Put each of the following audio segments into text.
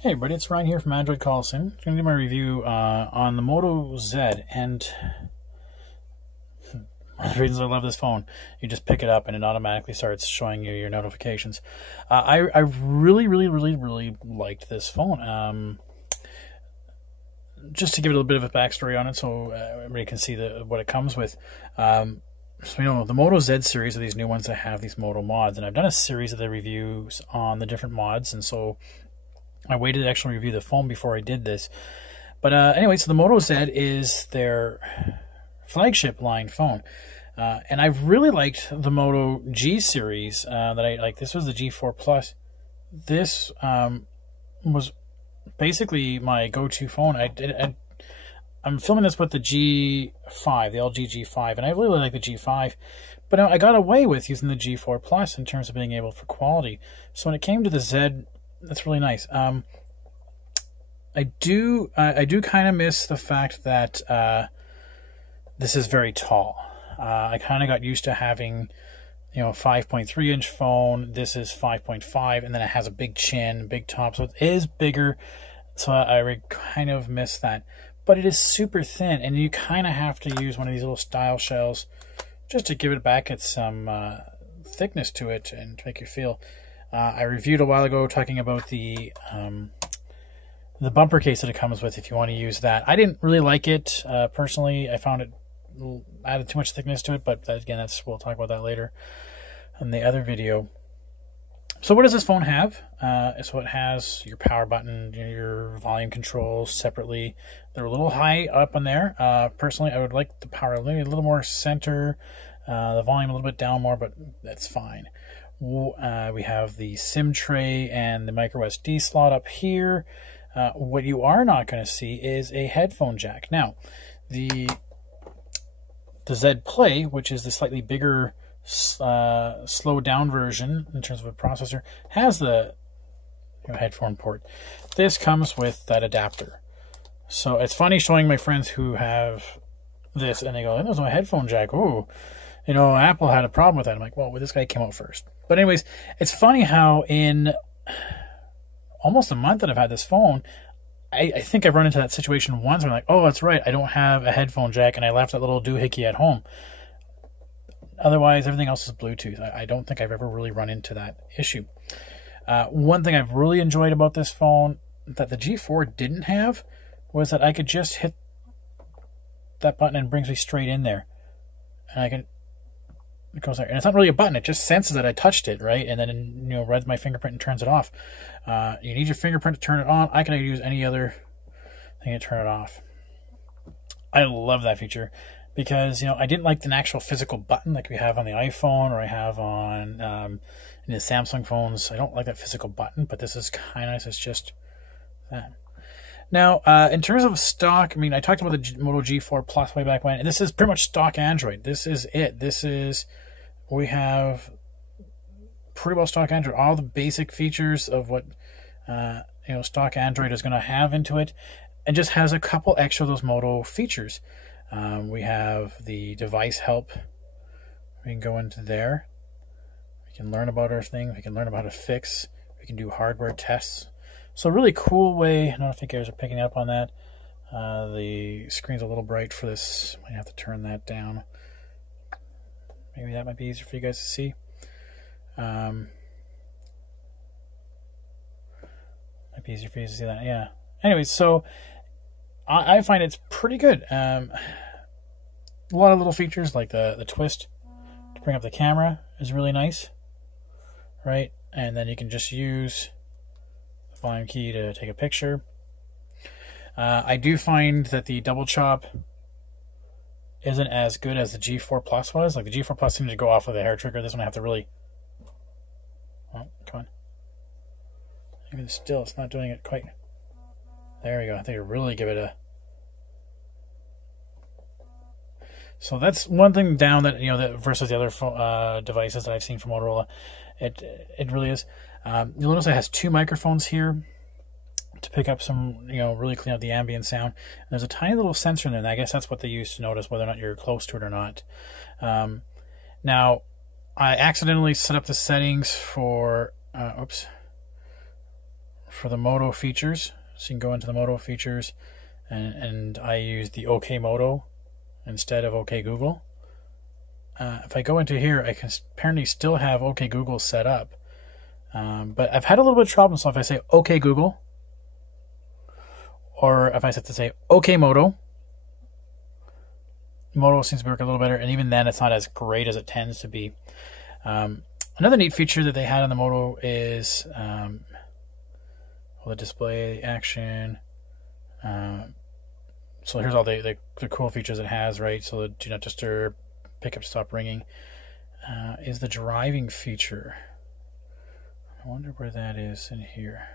Hey everybody, it's Ryan here from Android Collison. I'm going to do my review on the Moto Z, and one of the reasons I love this phone, you just pick it up and it automatically starts showing you your notifications. I really liked this phone. Just to give it a little bit of a backstory on it so everybody can see what it comes with. So, the Moto Z series are these new ones that have these Moto mods, and I've done a series of the reviews on the different mods, and so I waited to actually review the phone before I did this. But anyway, so the Moto Z is their flagship line phone. And I've really liked the Moto G series that I like. This was the G4 Plus. This was basically my go-to phone. I'm filming this with the G5, the LG G5, and I really like the G5. But I got away with using the G4 Plus in terms of being able for quality. So when it came to the Z, that's really nice. I do kind of miss the fact that this is very tall. I kind of got used to having, 5.3-inch phone. This is 5.5, and then it has a big chin, big top, so it is bigger. So I kind of miss that. But it is super thin, and you kind of have to use one of these little style shells just to give it back some thickness to it and to make you feel. I reviewed a while ago talking about the bumper case that it comes with if you want to use that. I didn't really like it personally. I found it added too much thickness to it, but again, we'll talk about that later in the other video. So what does this phone have? So it has your power button, your volume controls separately. They're a little high up on there. Personally, I would like the power maybe a little more center, the volume a little bit down more, but that's fine. We have the SIM tray and the micro SD slot up here. What you are not going to see is a headphone jack. Now, the Z Play, which is the slightly bigger, slowed down version in terms of a processor, has the headphone port. This comes with that adapter. So it's funny showing my friends who have this, and they go, "There's no headphone jack." Ooh. Apple had a problem with that. I'm like, well, this guy came out first. But anyways, it's funny how in almost a month that I've had this phone, I think I've run into that situation once where I'm like, oh, that's right, I don't have a headphone jack, and I left that little doohickey at home. Otherwise, everything else is Bluetooth. I don't think I've ever really run into that issue. One thing I've really enjoyed about this phone that the G4 didn't have was that I could just hit that button and it brings me straight in there. And it goes there, and it's not really a button. It just senses that I touched it, right? And then reads my fingerprint and turns it off. You need your fingerprint to turn it on. I can use any other thing to turn it off. I love that feature because I didn't like the actual physical button like we have on the iPhone or I have on the Samsung phones. I don't like that physical button, but this is kind of nice. It's just that. Now, in terms of stock, I talked about the Moto G4 Plus way back when, and this is pretty much stock Android. This is it. We have pretty well stock Android. All the basic features of what, stock Android is going to have into it, and just has a couple extra of those Moto features. We have the device help. We can go into there. We can learn about our thing. We can learn about how to fix. We can do hardware tests. So a really cool way. I don't know if you guys are picking up on that. The screen's a little bright for this. Might have to turn that down. Maybe that might be easier for you guys to see. Might be easier for you to see that. Yeah. Anyways, so I find it's pretty good. A lot of little features like the twist to bring up the camera is really nice, right? And then you can just use volume key to take a picture. I do find that the double chop isn't as good as the G4 Plus was. Like the G4 Plus seemed to go off with a hair trigger. This one I have to really... Oh, come on. Even still, it's not doing it quite. There we go. I think I really give it a... So that's one thing down that, that versus the other devices that I've seen from Motorola. It really is. You'll notice it has two microphones here to pick up some, really clean up the ambient sound. And there's a tiny little sensor in there, and I guess that's what they use to notice whether or not you're close to it or not. Now, I accidentally set up the settings for, for the Moto features. So you can go into the Moto features, and I use the OK Moto instead of OK Google. If I go into here, I can apparently still have OK Google set up. But I've had a little bit of trouble. So if I say OK Google, or if I set to say OK Moto, Moto seems to work a little better, and even then it's not as great as it tends to be. Another neat feature that they had on the Moto is the display action. So here's all the cool features it has, right? So the do not disturb, pick up, stop ringing, is the driving feature. I wonder where that is in here.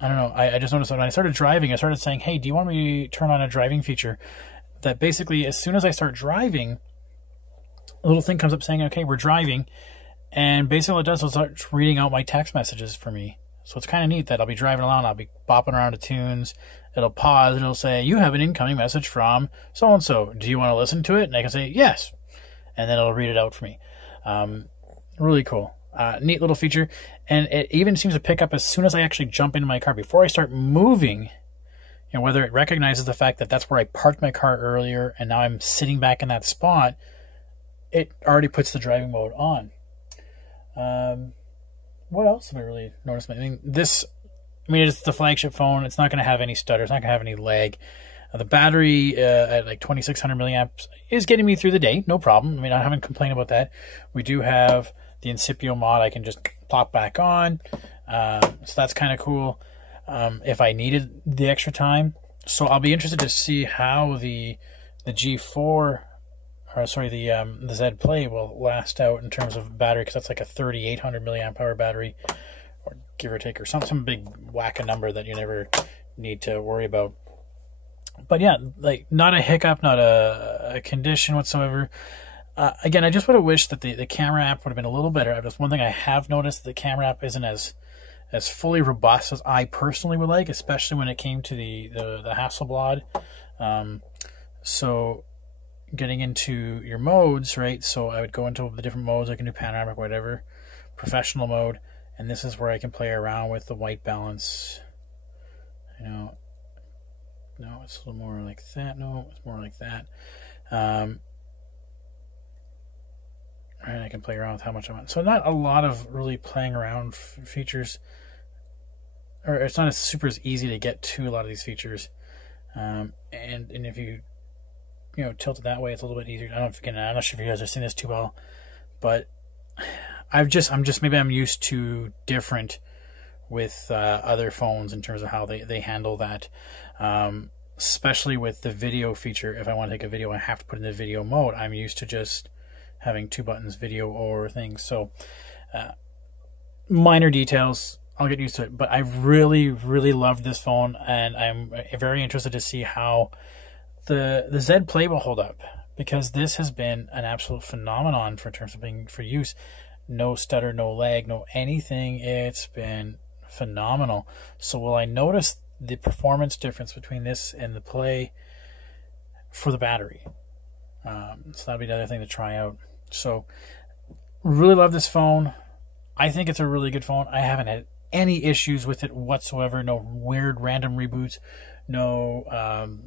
I don't know. I just noticed that when I started driving, I started saying, hey, do you want me to turn on a driving feature? That basically, as soon as I start driving, a little thing comes up saying, okay, we're driving. And basically what it does is it starts reading out my text messages for me. So it's kind of neat that I'll be driving along, I'll be bopping around to tunes. It'll pause, and it'll say, you have an incoming message from so-and-so. Do you want to listen to it? And I can say, yes. And then it'll read it out for me. Really cool. Neat little feature. And it even seems to pick up as soon as I actually jump into my car. Before I start moving, you know, whether it recognizes the fact that that's where I parked my car earlier and now I'm sitting back in that spot, it already puts the driving mode on. What else have I really noticed? I mean, it's the flagship phone. It's not going to have any stutter. It's not going to have any lag. The battery at like 2,600 milliamps is getting me through the day. No problem. I mean, I haven't complained about that. We do have the Incipio mod I can just plop back on. So that's kind of cool if I needed the extra time. So I'll be interested to see how the G4, or sorry, the Z Play will last out in terms of battery, because that's like a 3,800 milliamp hour battery, or give or take, or some big whack a number that you never need to worry about. But yeah, like not a hiccup, not a condition whatsoever. Again, I just would have wished that the camera app would have been a little better. Just one thing I have noticed, the camera app isn't as fully robust as I personally would like, especially when it came to the Hasselblad. So getting into your modes, right? So I would go into the different modes. I can do panoramic, whatever, professional mode, and this is where I can play around with the white balance. You know, no, it's a little more like that. No, it's more like that. Right, I can play around with how much I want. So not a lot of really playing around features, or it's not as super as easy to get to a lot of these features. And if you tilt it that way, it's a little bit easier. I'm not sure if you guys are seeing this too well, but I'm just maybe I'm used to different with other phones in terms of how they handle that. Especially with the video feature. If I want to take a video, I have to put in the video mode. I'm used to just having two buttons, video or things. So minor details, I'll get used to it. But I really, really loved this phone, and I'm very interested to see how the Z Play will hold up, because this has been an absolute phenomenon in terms of being for use. No stutter, no lag, no anything. It's been phenomenal. So will I notice the performance difference between this and the Play for the battery? So that'll be another thing to try out. So really love this phone. I think it's a really good phone. I haven't had any issues with it whatsoever. No weird random reboots. No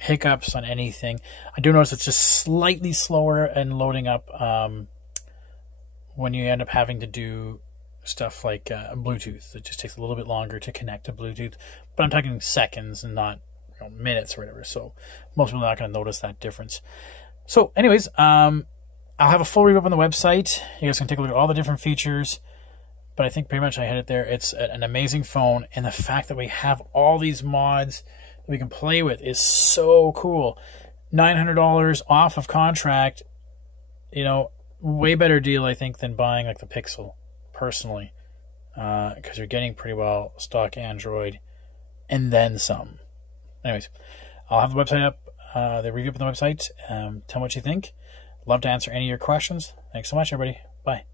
hiccups on anything. I do notice it's just slightly slower and loading up when you end up having to do stuff like Bluetooth. It just takes a little bit longer to connect to Bluetooth. But I'm talking seconds and not minutes or whatever. So most people are not going to notice that difference. So anyways, I'll have a full review up on the website. You guys can take a look at all the different features. But I think pretty much I hit it there. It's an amazing phone. And the fact that we have all these mods that we can play with is so cool. $900 off of contract. Way better deal, I think, than buying like the Pixel, personally. Because you're getting pretty well stock Android and then some. Anyways, I'll have the website up. The review up on the website. Tell me what you think. Love to answer any of your questions. Thanks so much, everybody. Bye.